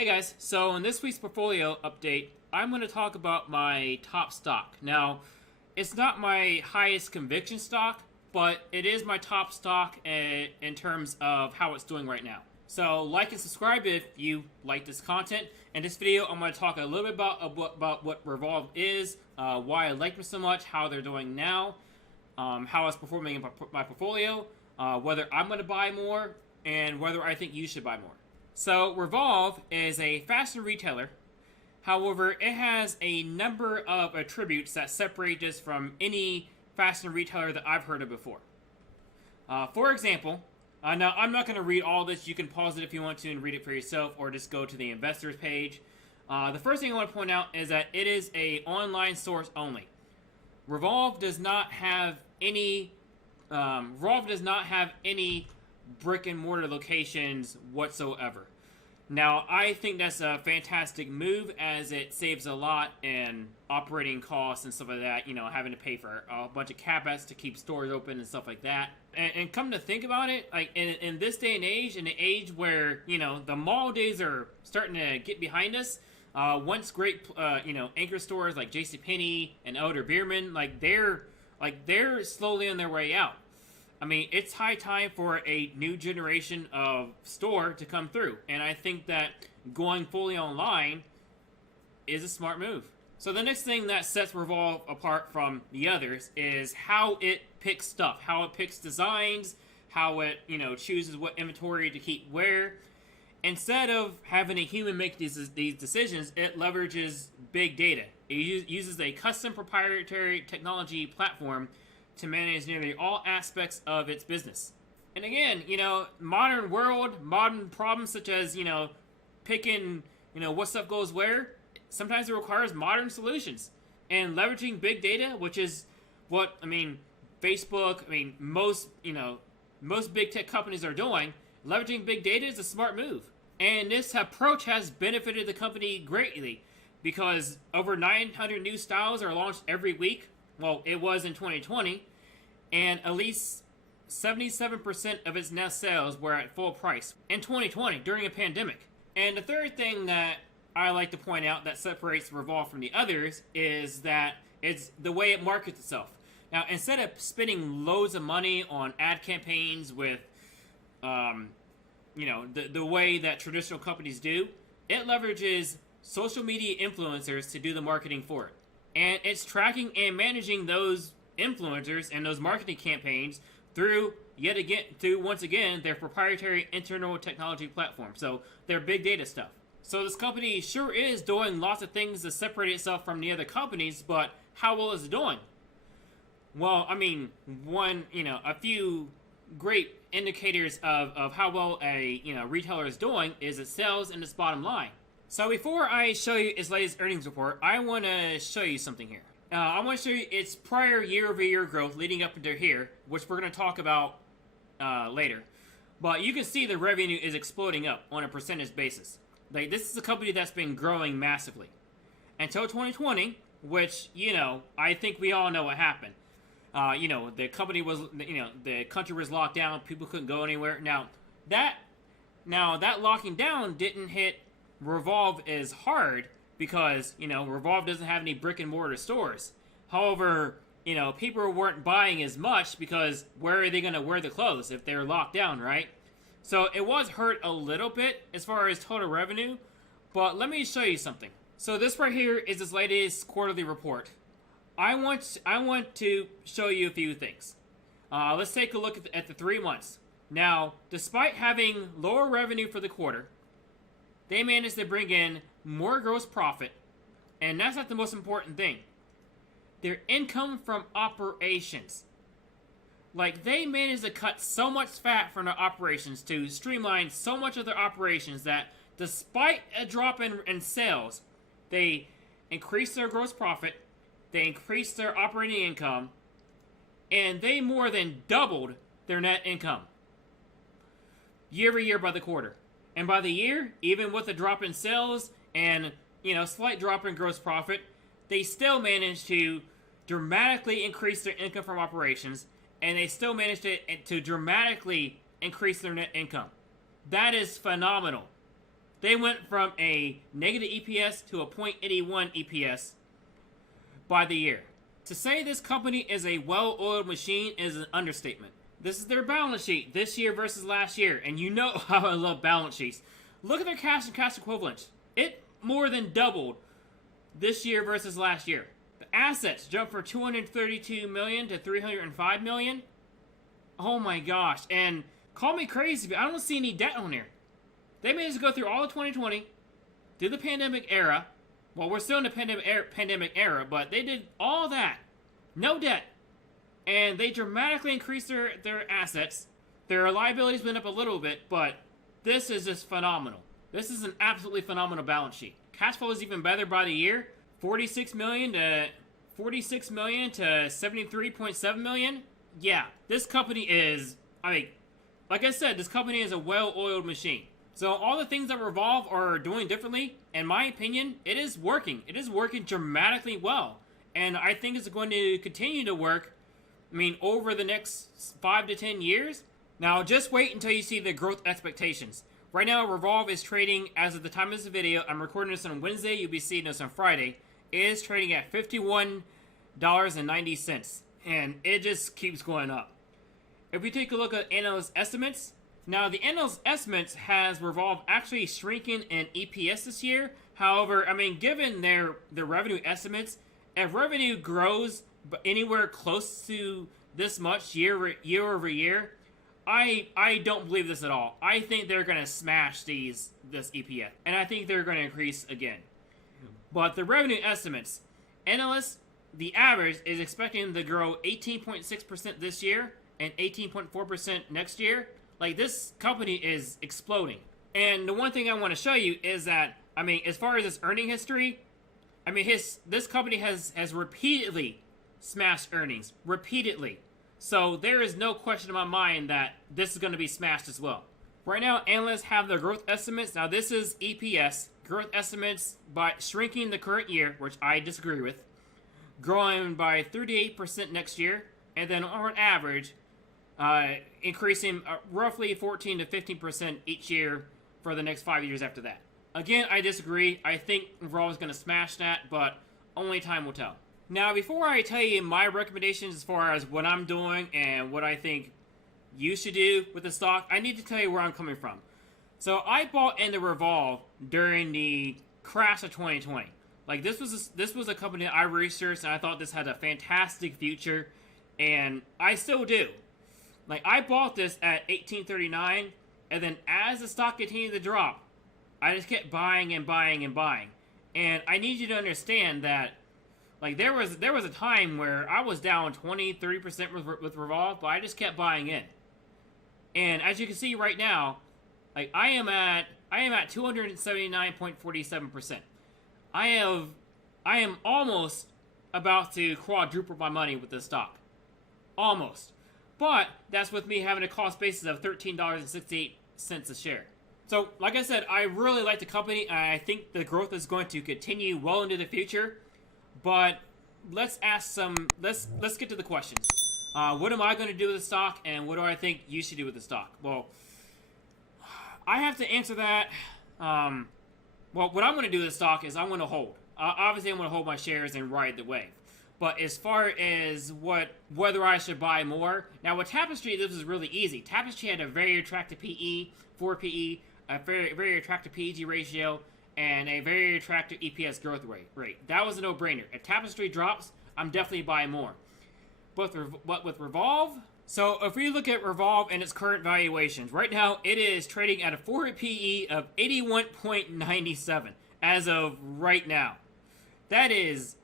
Hey guys, so in this week's portfolio update, I'm going to talk about my top stock. Now, it's not my highest conviction stock, but it is my top stock in terms of how it's doing right now. So like and subscribe if you like this content. In this video, I'm going to talk a little bit about what Revolve is, why I like them so much, how they're doing now, how it's performing in my portfolio, whether I'm going to buy more, and whether I think you should buy more. So, Revolve is a fashion retailer. However, it has a number of attributes that separate this from any fashion retailer that I've heard of before. For example, now I'm not going to read all this. You can pause it if you want to and read it for yourself, or just go to the investors page. The first thing I want to point out is that it is an online source only. Revolve does not have any brick and mortar locations whatsoever. Now, I think that's a fantastic move, as it saves a lot in operating costs and stuff like that, you know, having to pay for a bunch of CapEx to keep stores open and stuff like that. And come to think about it, like in this day and age, in an age where, you know, the mall days are starting to get behind us, once great, anchor stores like JCPenney and Elder Beerman, they're slowly on their way out. I mean, it's high time for a new generation of store to come through. And I think that going fully online is a smart move. So the next thing that sets Revolve apart from the others is how it picks stuff, how it picks designs, how it, chooses what inventory to keep where. Instead of having a human make these decisions, it leverages big data. It uses a custom proprietary technology platform to manage nearly all aspects of its business. And again, modern world, modern problems such as, picking, what stuff goes where, sometimes it requires modern solutions. And leveraging big data, which is what, Facebook, most big tech companies are doing, leveraging big data is a smart move. And this approach has benefited the company greatly, because over 900 new styles are launched every week. Well, it was in 2020. And at least 77% of its net sales were at full price in 2020 during a pandemic. And the third thing that I like to point out that separates Revolve from the others is that it's the way it markets itself. Now, instead of spending loads of money on ad campaigns with, the way that traditional companies do, it leverages social media influencers to do the marketing for it. And it's tracking and managing those influencers and those marketing campaigns through once again their proprietary internal technology platform, so their big data stuff. So this company sure is doing lots of things to separate itself from the other companies, but how well is it doing? Well, a few great indicators of how well a retailer is doing is its sales and its bottom line. So before I show you its latest earnings report, I want to show you something here. I want to show you its prior year-over-year growth leading up into here, which we're going to talk about later. But you can see the revenue is exploding up on a percentage basis. Like, this is a company that's been growing massively. Until 2020, which, I think we all know what happened. The company was, the country was locked down, people couldn't go anywhere. Now that locking down didn't hit Revolve as hard, because, Revolve doesn't have any brick and mortar stores. However, people weren't buying as much because where are they going to wear the clothes if they're locked down, right? So it was hurt a little bit as far as total revenue, but let me show you something. So this right here is its latest quarterly report. I want to show you a few things. Let's take a look at the 3 months. Now, despite having lower revenue for the quarter, they managed to bring in more gross profit, and that's not the most important thing. Their income from operations. Like, they managed to cut so much fat from their operations, to streamline so much of their operations, that despite a drop in sales, they increased their gross profit, they increased their operating income, and they more than doubled their net income year over year by the quarter. And by the year, even with a drop in sales and, slight drop in gross profit, they still managed to dramatically increase their income from operations, and they still managed to dramatically increase their net income. That is phenomenal. They went from a negative EPS to a 0.81 EPS by the year. To say this company is a well-oiled machine is an understatement. This is their balance sheet this year versus last year, and you know how I love balance sheets. Look at their cash and cash equivalents. It more than doubled this year versus last year. The assets jumped from $232 million to $305 million. Oh my gosh. And call me crazy, but I don't see any debt on here. They managed to go through all of 2020, through the pandemic era. Well, we're still in the pandemic era, but they did all that. No debt. And they dramatically increased their assets. Their liabilities went up a little bit, but this is just phenomenal. This is an absolutely phenomenal balance sheet. Cash flow is even better by the year. $46 million to $73.7 million. Yeah, this company is, like I said, this company is a well-oiled machine. So all the things that Revolve are doing differently, in my opinion, it is working. It is working dramatically well. And I think it's going to continue to work, over the next 5 to 10 years. Now, just wait until you see the growth expectations. Right now, Revolve is trading, as of the time of this video, I'm recording this on Wednesday, you'll be seeing this on Friday, it is trading at $51.90. And it just keeps going up. If we take a look at analyst estimates, now the analyst estimates has Revolve actually shrinking in EPS this year. However, given their revenue estimates, if revenue grows anywhere close to this much year over year, I don't believe this at all. I think they're going to smash this EPS, and I think they're going to increase again. But the revenue estimates, analysts, the average is expecting to grow 18.6% this year and 18.4% next year. Like, this company is exploding. And the one thing I want to show you is that, as far as its earning history, this company has repeatedly smashed earnings. Repeatedly. So there is no question in my mind that this is going to be smashed as well. Right now, analysts have their growth estimates. Now, this is EPS. Growth estimates by shrinking the current year, which I disagree with. Growing by 38% next year. And then on average, increasing roughly 14 to 15% each year for the next 5 years after that. Again, I disagree. I think Revolve is going to smash that, but only time will tell. Now, before I tell you my recommendations as far as what I'm doing and what I think you should do with the stock, I need to tell you where I'm coming from. So, I bought into Revolve during the crash of 2020. Like, this was a company that I researched, and I thought this had a fantastic future, and I still do. Like, I bought this at $18.39, and then as the stock continued to drop, I just kept buying and buying and buying. And I need you to understand that, like, there was a time where I was down 20, 30% with Revolve, but I just kept buying in. And as you can see right now, like, I am at 279.47%. I am almost about to quadruple my money with this stock. Almost. But that's with me having a cost basis of $13.68 a share. So, like I said, I really like the company, and I think the growth is going to continue well into the future. But let's get to the questions. What am I going to do with the stock, and what do I think you should do with the stock? Well, I have to answer that. Well, what I'm going to do with the stock is I'm going to hold. Obviously, I'm going to hold my shares and ride the wave. But as far as whether I should buy more, now with Tapestry, this was really easy. Tapestry had a very attractive PE, 4 PE, a very, very attractive PEG ratio, and a very attractive EPS growth rate. That was a no-brainer. If Tapestry drops, I'm definitely buying more. But with Revolve, so if we look at Revolve and its current valuations, right now it is trading at a forward PE of 81.97 as of right now. That is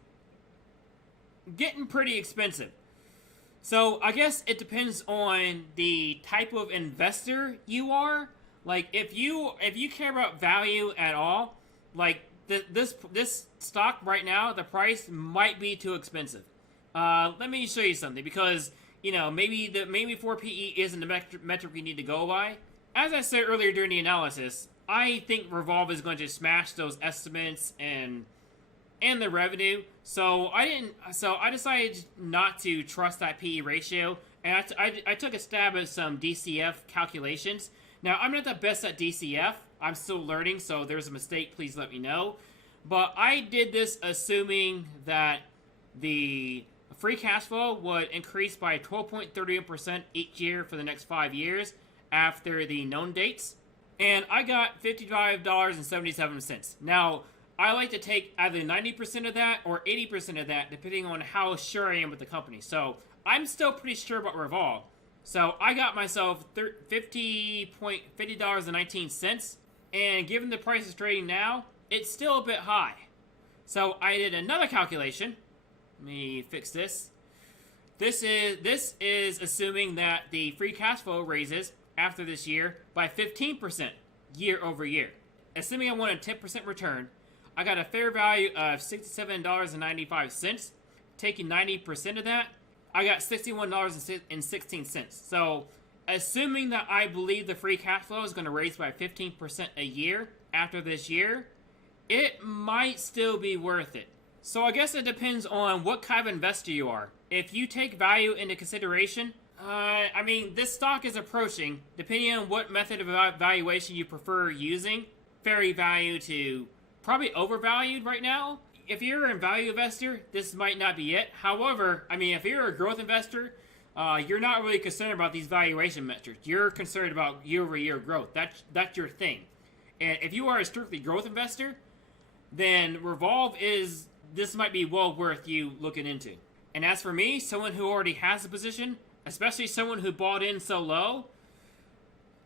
getting pretty expensive. So I guess it depends on the type of investor you are. Like, if you care about value at all, like this stock right now, the price might be too expensive. Let me show you something, because maybe 4 PE isn't the metric we need to go by. As I said earlier during the analysis, I think Revolve is going to smash those estimates and the revenue. So I decided not to trust that PE ratio, and I took a stab at some DCF calculations. Now, I'm not the best at DCF, I'm still learning, so if there's a mistake, please let me know. But I did this assuming that the free cash flow would increase by 12.31% each year for the next 5 years after the known dates. And I got $55.77. Now, I like to take either 90% of that or 80% of that, depending on how sure I am with the company. So, I'm still pretty sure about Revolve. So, I got myself $50.19, and given the price is trading now, it's still a bit high. So, I did another calculation. Let me fix this. This is assuming that the free cash flow raises after this year by 15% year over year. Assuming I want a 10% return, I got a fair value of $67.95. Taking 90% of that, I got $61.16. So, assuming that I believe the free cash flow is going to raise by 15% a year after this year, it might still be worth it. So I guess it depends on what kind of investor you are. If you take value into consideration, I mean, this stock is approaching, depending on what method of valuation you prefer using, fair value to probably overvalued right now. If you're a value investor, this might not be it. However, I mean, if you're a growth investor, you're not really concerned about these valuation metrics. You're concerned about year-over-year growth. That's your thing. And if you are a strictly growth investor, then Revolve this might be well worth you looking into. And as for me, someone who already has a position, especially someone who bought in so low,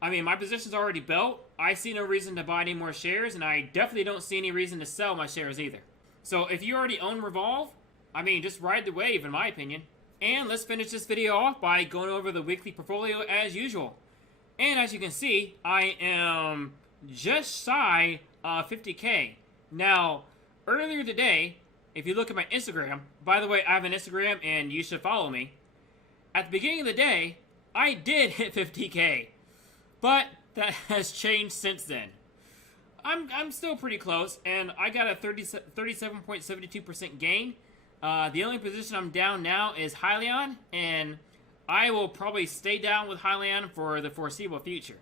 I mean, my position's already built. I see no reason to buy any more shares, and I definitely don't see any reason to sell my shares either. So if you already own Revolve, I mean, just ride the wave, in my opinion. And let's finish this video off by going over the weekly portfolio as usual. And as you can see, I am just shy of 50K. Now, earlier today, if you look at my Instagram, by the way, I have an Instagram and you should follow me. At the beginning of the day, I did hit 50K, but that has changed since then. I'm still pretty close, and I got a 37.72% gain. The only position I'm down now is Hyliion, and I will probably stay down with Hyliion for the foreseeable future.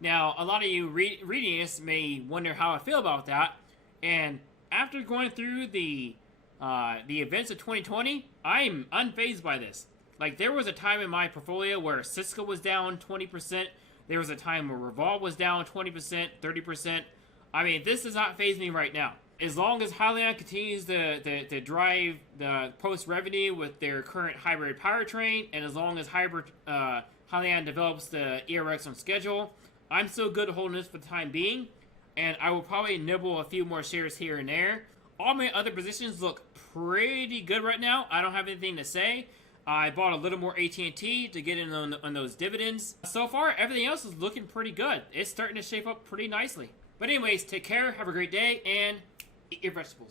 Now, a lot of you reading this may wonder how I feel about that, and after going through the events of 2020, I'm unfazed by this. Like, there was a time in my portfolio where Cisco was down 20%. There was a time where Revolve was down 20%, 30%. I mean, this does not faze me right now. As long as Hyliion continues to drive the post-revenue with their current hybrid powertrain, and as long as Hyliion develops the ERX on schedule, I'm still good holding this for the time being, and I will probably nibble a few more shares here and there. All my other positions look pretty good right now. I don't have anything to say. I bought a little more AT&T to get in on those dividends. So far, everything else is looking pretty good. It's starting to shape up pretty nicely. But anyways, take care, have a great day, and eat your vegetables.